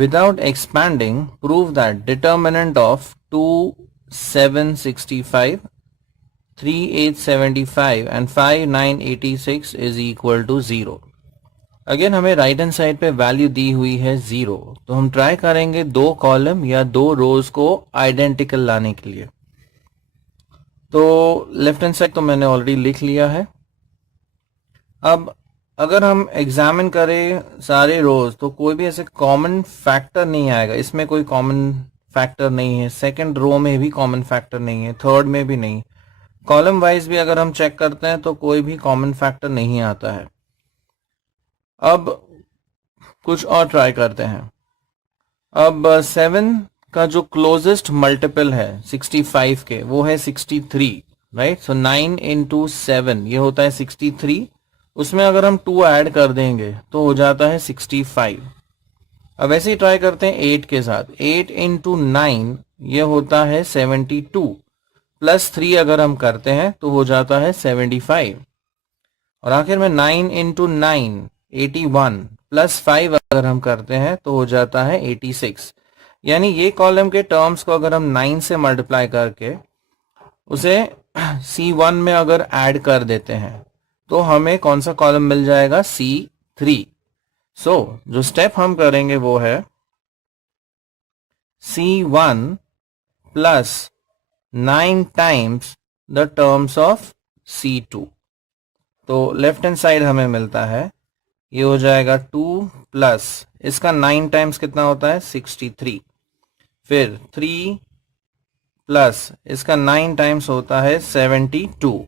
Without expanding, prove that determinant of 2, 765, 3875 and 5986 is equal to 0. Again हमें right hand side पे value दी हुई है 0, तो हम ट्राई करेंगे दो कॉलम या दो रोज को आइडेंटिकल लाने के लिए। तो लेफ्ट हैंड साइड तो मैंने ऑलरेडी लिख लिया है। अब अगर हम एग्जामिन करें सारे रोज तो कोई भी ऐसे कॉमन फैक्टर नहीं आएगा। इसमें कोई कॉमन फैक्टर नहीं है, सेकंड रो में भी कॉमन फैक्टर नहीं है, थर्ड में भी नहीं, कॉलम वाइज भी अगर हम चेक करते हैं तो कोई भी कॉमन फैक्टर नहीं आता है। अब कुछ और ट्राई करते हैं। अब 7 का जो क्लोजेस्ट मल्टीपल है 65 के वो है 63, राइट। सो 9 इंटू 7 ये होता है 63, उसमें अगर हम 2 ऐड कर देंगे तो हो जाता है 65। अब ऐसे ही ट्राई करते हैं 8 के साथ। 8 इंटू 9 ये होता है 72, प्लस 3 अगर हम करते हैं तो हो जाता है 75। और आखिर में 9 इंटू 9 81, प्लस 5 अगर हम करते हैं तो हो जाता है 86। यानी ये कॉलम के टर्म्स को अगर हम 9 से मल्टीप्लाई करके उसे C1 में अगर ऐड कर देते हैं तो हमें कौन सा कॉलम मिल जाएगा? C3। सो जो स्टेप हम करेंगे वो है C1 plus 9 times the terms of C2। तो लेफ्ट हैंड साइड हमें मिलता है, ये हो जाएगा 2 प्लस इसका 9 टाइम्स कितना होता है? 63। फिर 3 प्लस इसका 9 टाइम्स होता है 72।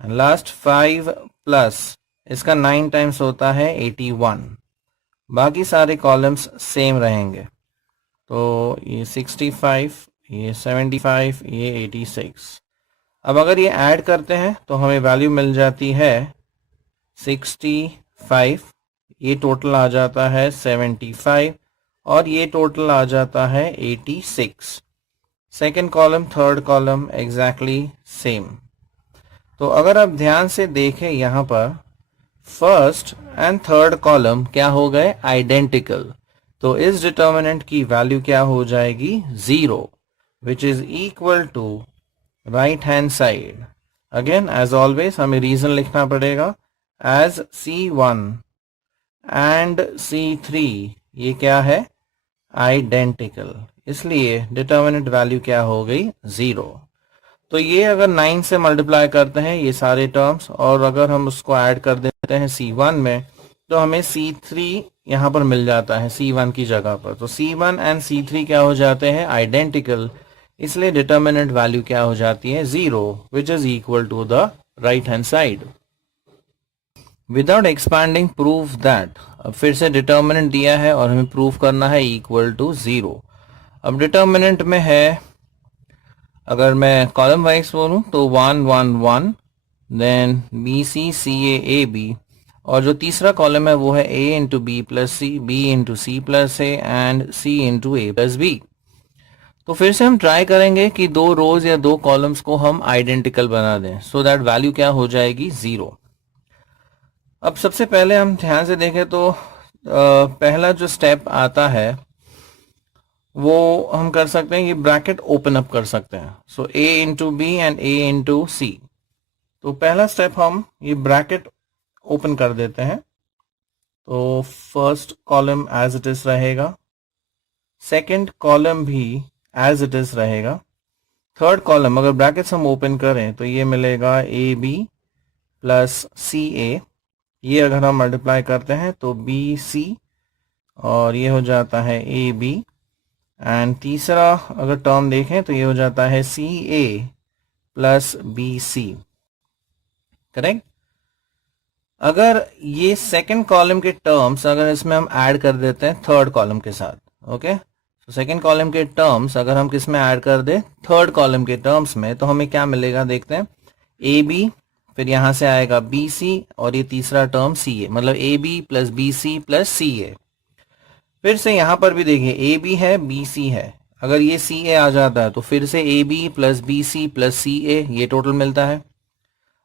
लास्ट 5 प्लस इसका 9 टाइम्स होता है 81। बाकी सारे कॉलम्स सेम रहेंगे। तो ये 65, ये 75, ये 86। अब अगर ये ऐड करते हैं तो हमें वैल्यू मिल जाती है 65, ये टोटल आ जाता है 75 और ये टोटल आ जाता है 86। Second column third column exactly same. तो अगर आप ध्यान से देखें यहाँ पर फर्स्ट एंड थर्ड कॉलम क्या हो गए? आइडेंटिकल। तो इस डिटर्मिनेंट की वैल्यू क्या हो जाएगी? 0, which is equal to right hand side. Again as always हमें रीजन लिखना पड़ेगा। एज C1 एंड C3 ये क्या है? आइडेंटिकल, इसलिए डिटर्मिनेंट वैल्यू क्या हो गई? 0। तो ये अगर 9 से मल्टीप्लाई करते हैं ये सारे टर्म्स और अगर हम उसको ऐड कर देते हैं C1 में तो हमें C3 यहाँ पर मिल जाता है C1 की जगह पर। तो C1 एंड C3 क्या हो जाते हैं? आइडेंटिकल, इसलिए डिटर्मिनेंट वैल्यू क्या हो जाती है? 0, which is equal to the right hand side. Without expanding prove that. अब फिर से डिटर्मिनेंट दिया है और हमें प्रूव करना है इक्वल टू 0। अब डिटर्मिनेंट में है, अगर मैं कॉलम वाइज बोलूं तो 1 1 1, देन BC CA AB, और जो तीसरा कॉलम है वो है A into B plus C, B into C plus A and C into A plus B. तो फिर से हम ट्राई करेंगे कि दो रोज या दो कॉलम्स को हम आइडेंटिकल बना दें, सो दैट वैल्यू क्या हो जाएगी? 0। अब सबसे पहले हम ध्यान से देखें तो पहला जो स्टेप आता है वो हम कर सकते हैं, ये ब्रैकेट ओपन अप कर सकते हैं। So A into B and A into C. तो पहला स्टेप हम ये ब्रैकेट ओपन कर देते हैं। तो first column as it is रहेगा, सेकंड कॉलम भी एज इट इज रहेगा, थर्ड कॉलम अगर ब्रैकेट्स हम ओपन करें तो ये मिलेगा AB प्लस CA। ये अगर हम मल्टीप्लाई करते हैं तो BC और ये हो जाता है AB, एंड तीसरा अगर टर्म देखें तो ये हो जाता है CA प्लस BC, करेक्ट। अगर ये सेकंड कॉलम के टर्म्स अगर इसमें हम ऐड कर देते हैं थर्ड कॉलम के साथ, ओके, तो सेकंड कॉलम के टर्म्स अगर हम किस में ऐड कर दें? थर्ड कॉलम के टर्म्स में, तो हमें क्या मिलेगा देखते हैं। AB, फिर यहां से आएगा BC और ये तीसरा टर्म CA, मतलब AB plus BC plus CA। फिर से यहां पर भी देखिए AB है BC है, अगर ये CA आ जाता है तो फिर से AB plus BC plus CA ये टोटल मिलता है।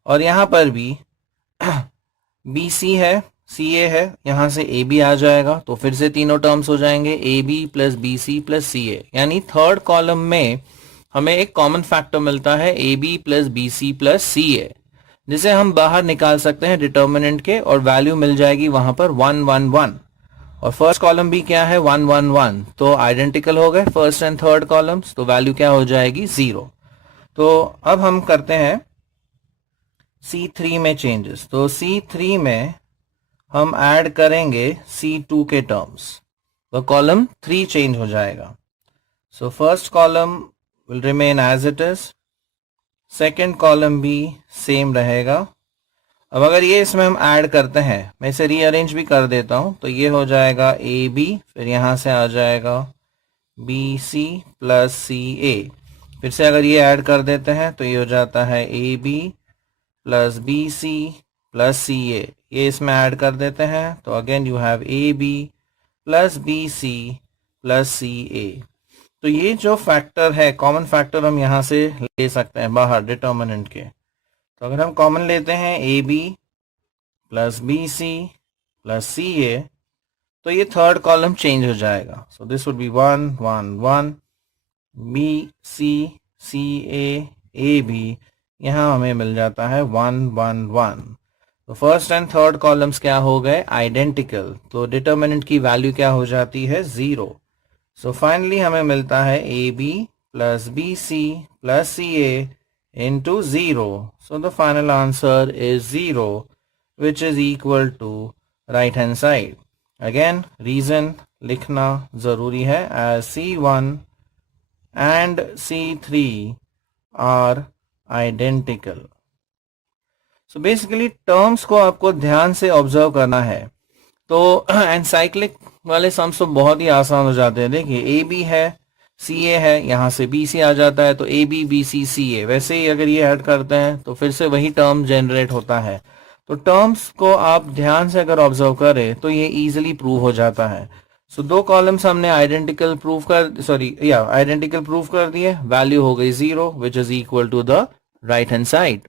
और यहां पर भी BC है सी ए है, यहाँ से ए बी आ जाएगा, तो फिर से तीनों टर्म्स हो जाएंगे A B plus B C plus C A, यानी थर्ड कॉलम में हमें एक कॉमन फैक्टर मिलता है A B plus B C plus C A, जिसे हम बाहर निकाल सकते हैं डिटर्मिनेंट के, और वैल्यू मिल जाएगी वहां पर 1 1 1। और फर्स्ट कॉलम भी क्या है 1 1 1, तो आइडेंटिकल हो गए फर्स्ट एंड थर्ड कॉलम्स, तो वैल्यू क्या हो जाएगी 0। तो अब हम करते हैं C3 में चेंजेस। तो C3 में हम ऐड करेंगे C2 के टर्म्स, तो कॉलम 3 चेंज हो जाएगा। So first column will remain as it is, second column भी सेम रहेगा। अब अगर ये इसमें हम ऐड करते हैं, मैं इसे रीअरेंज भी कर देता हूं, तो ये हो जाएगा ए बी, फिर यहां से आ जाएगा बी सी प्लस सी ए। फिर से अगर ये ऐड कर देते हैं तो ये हो जाता है A B plus B C plus C A. ये इसमें ऐड कर देते हैं तो again you have A B plus B C plus C A. तो ये जो फैक्टर है, कॉमन फैक्टर हम यहाँ से ले सकते हैं बाहर डिटर्मिनेंट के। तो अगर हम कॉमन लेते हैं A B plus B C plus C A, तो ये थर्ड कॉलम चेंज हो जाएगा। So this would be 1 1 1 B C C A B, यहाँ हमें मिल जाता है 1 1 1। तो फर्स्ट एंड थर्ड कॉलम्स क्या हो गए आइडेंटिकल, तो डिटर्मिनेंट की वैल्यू क्या हो जाती है 0। सो फाइनली हमें मिलता है A B plus B C plus C A into 0. So the final answer is 0, which is equal to right hand side. Again reason लिखना जरूरी है, as C1 and C3 are identical. So basically terms को आपको ध्यान से observe करना है। तो एनसाइक्लिक वाले सम्स तो बहुत ही आसान हो जाते हैं। देखिए ए बी है, सी ए है, यहाँ से बी सी आ जाता है, तो A B B C C ए। वैसे ही अगर ये ऐड करते हैं तो फिर से वही टर्म जनरेट होता है। तो टर्म्स को आप ध्यान से अगर ऑब्जर्व करें तो ये इजीली प्रूव हो जाता है। सो दो कॉलम्स हमने आइडेंटिकल प्रूव कर दिए, वैल्यू हो गई 0, which is equal to the right hand side.